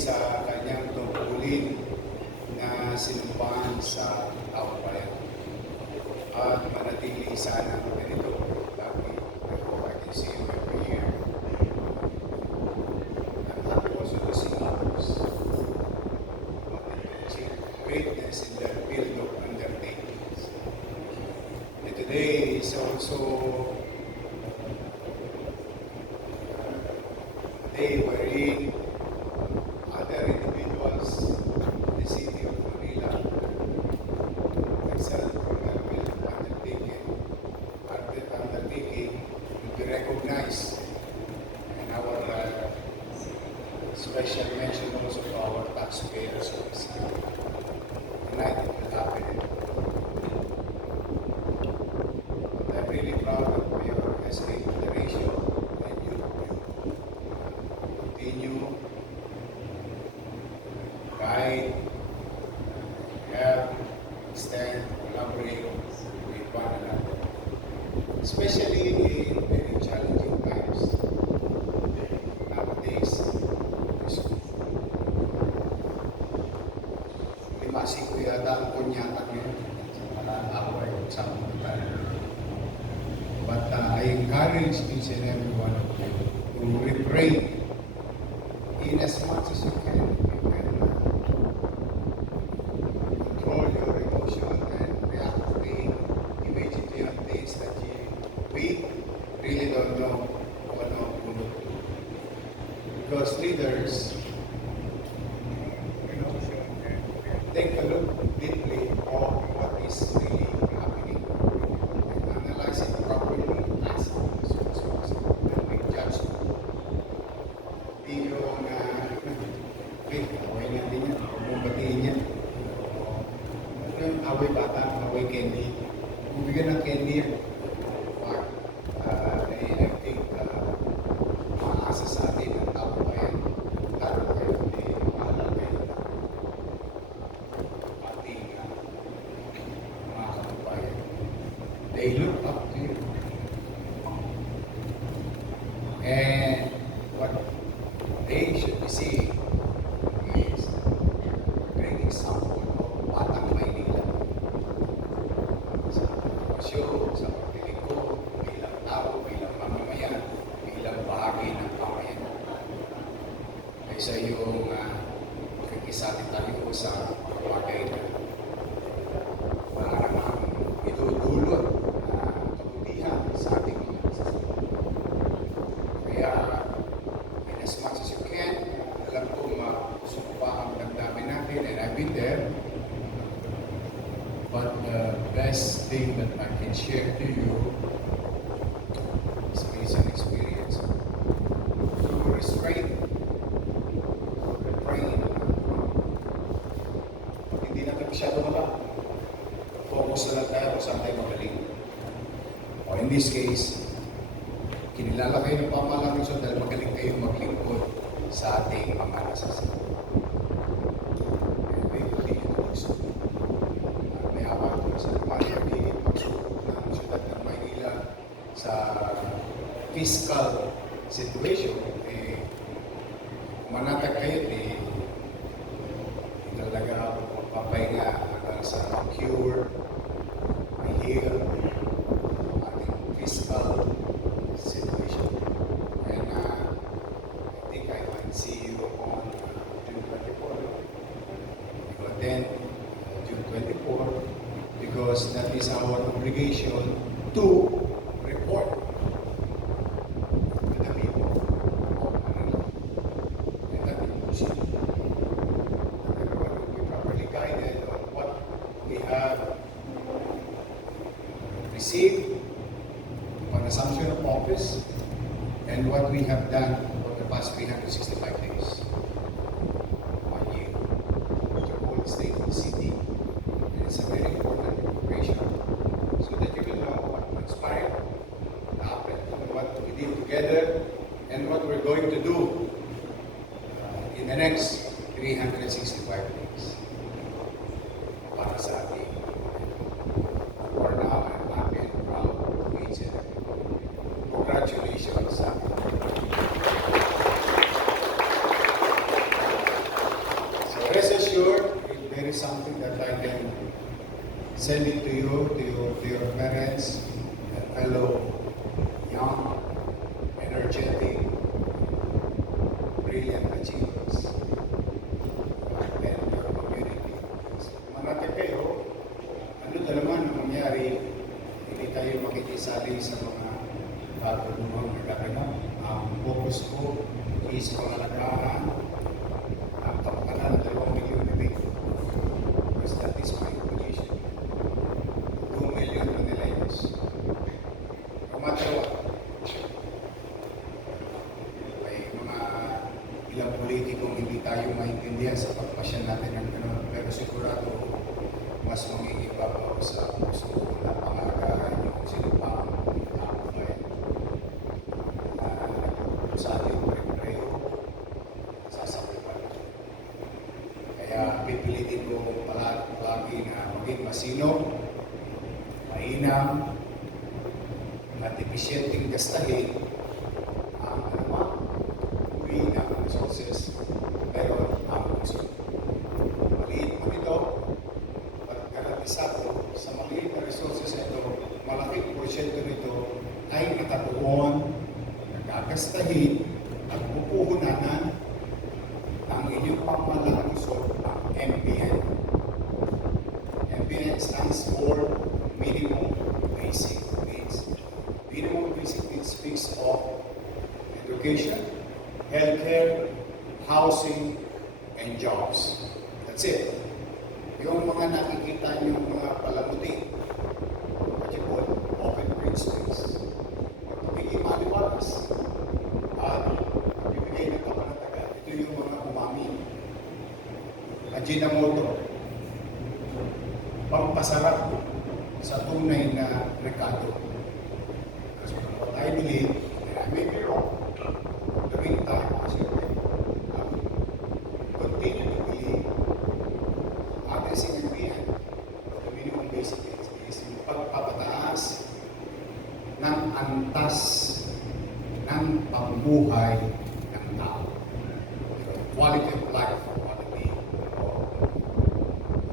sa kanyang tungkulin na sinumpaan sa taong bayan. At manatili sana ganito lagi. I can see you every year. I'm happy also to see others. Greatness in their field of undertakings. And today is also a day wherein other individuals in the city of Manila excel from their field of undertaking will be recognized. And our special mention also to our taxpayers. Tonight it will happen. But I'm really proud of your SK Federation and you continue guide, help, extend, collaborate with one another. Especially in very challenging times. Nowadays, masih ko yata ang kunyatak yun sa away sa mga. But I encourage each and every one of you to refrain in as much as you can. You can control your emotion and react immediately on things that we really don't know what to do. Because leaders take a look deeply on what is really happening and analyze it properly, ask questions, and make judgment. Hindi yung away natin yan, bumatiin yan. Ano yung away bata, away candy? Bumigyan ng candy yan. I think maasa sa atin ang tao ba yan? Lalo kayo, maalala kayo. They look up to you. And what they should be seeing is a great example of Batang Maynila. Sa informasyon, sa pagtilikod, bilang tao, bilang mamamayan, bilang bahagi ng pamayanan. Kaysa yung kikisatin tayo sa bagay na idudulot kabutihan sa ating mga sasama. Kaya, in as much as you can, alam ko masumpa ang damdamin natin, and I've been there. But the best thing that I can share to you is based on experience. To restrain, to refrain. Hindi natin masyado focus na lang tayo kung saan tayo magaling. O in this case, kinilala kayo ng pamahalang Luzon dahil magaling kayo maglingkod sa ating mga nasasama. And may continue to also. May award ko sa pamahagi ng siyudad ng Maynila sa fiscal situation. Manatag kayo, talaga papahinga hanggang sa cure, heal ating fiscal situation. And I think I might see you on June 24. You attend June 24 because that is our obligation to report to the people of Manila. And that includes you. Everyone will be properly guided on what we have received on assumption of office and what we have done for the past 365 days. 1 year. The whole state of the city. And it's a very important information so that you will know what transpired, what happened, what we did together, and what we're going to do in the next 365 days. Para sa ating for now, I'm happy and proud of each and every one. Congratulations. send it to you, to your parents, and fellow young, energetic, brilliant achievers, and your community. Marami kayo, ano na naman ang mangyari, hindi tayo makikisali sa mga pagtulungan na gaganap. Ang focus ko is pangalagaan ang kapakanan ng 2 milyon na big. Because that is my position. 2 million Manileños. No matter what, may mga ilang politikong hindi tayo maintindihan sa pagpasya natin ng gano'n. Pero sigurado, mas mangingibabaw sa puso na pangalagaan yung sinupang bayan. Sa ating pre-preyo, sasakupan. Kaya pipilitin ko palagi na maging masino, mainam, at episyenteng gastahin ang anumang uri ng resources meron ang puso. Maliit mo ito, pagkaratisado sa maliit na resources ito, malaking porsyento nito ay natatuon, nagagastahin, at pupuhunanan ang inyong pamalalusot ang MBN. MBN stands for Minimum Basic Needs. Minimum Basic Needs speaks of education, healthcare, housing, and jobs. That's it. Yung mga nakikita niyong mga palamuti, what you call open green space, pagiging maliwalas, at bibigay ng kapanatagan. Ito yung mga umami. Ajinomoto, pampasarap sa tunay na merkado. Kasi what I believe, and I may be wrong, during time, kasi continue to believe, addressing and beyond, the minimum basic needs is yung pagpapataas ng antas ng pamumuhay ng tao. Quality of life, quality of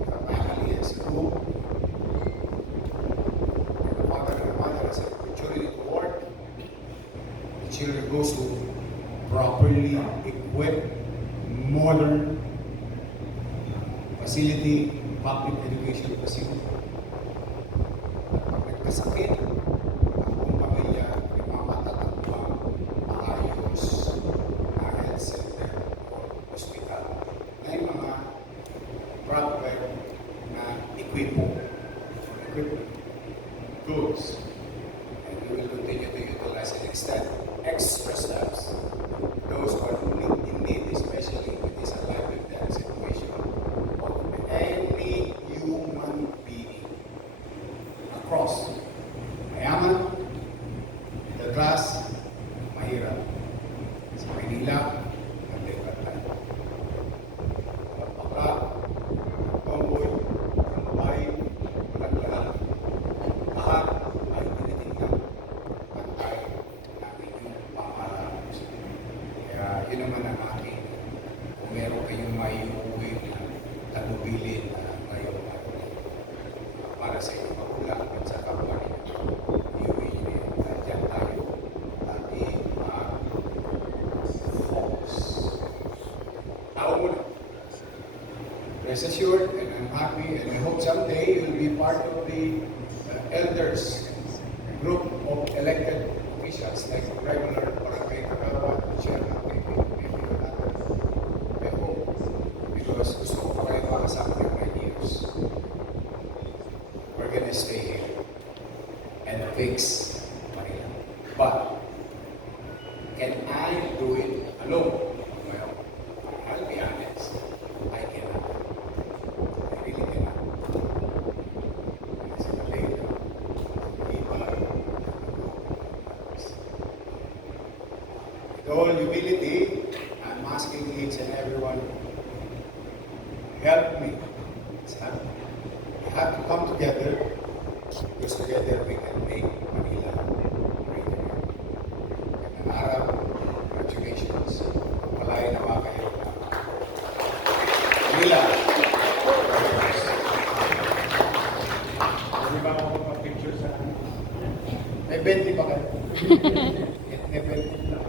the family as a group, the father and the mother as a opportunity to work, the children goes to properly equipped, modern facility, public education facility. At pag nagkasakit, ang buong pamilya ay mamatatagpang maayos na health center o hospital na yung mga proper na equipment, tools. And we will continue to utilize and extend extra steps. Those who are in need, especially with this alive and death situation of any human being across mayaman, middle class, mahirap. Sa Manila, naglebat tayo. Pagpaka, tomboy, babae, walang lahat. Lahat ay tinitingnan pantay ng inyong pamahalaan. Kaya yun naman ang aking, kung meron kayong may uuwi na tagubilin na ngayong para sa inyong magulang at sa kapwa ninyo, iuwi niyo dyan tayo at i-focus. Tao muna. Rest assured, and I'm happy, and I hope someday you'll be part of the elders group of elected officials like regular barangay kagawad, chairman, maybe another. I hope, because gusto ko kayo makasama ng 9 years. We're gonna stay here and fix Manila. But can I do it alone? Well, I'll be honest. I cannot. I really cannot. Kasi later, iba. With all humility, I'm asking each and everyone, help me. We have to come together because together we can make Manila greater. Magandang araw, congratulations. Palaya naman kayo. Manila. May 20 ba kayo? May 20 lang.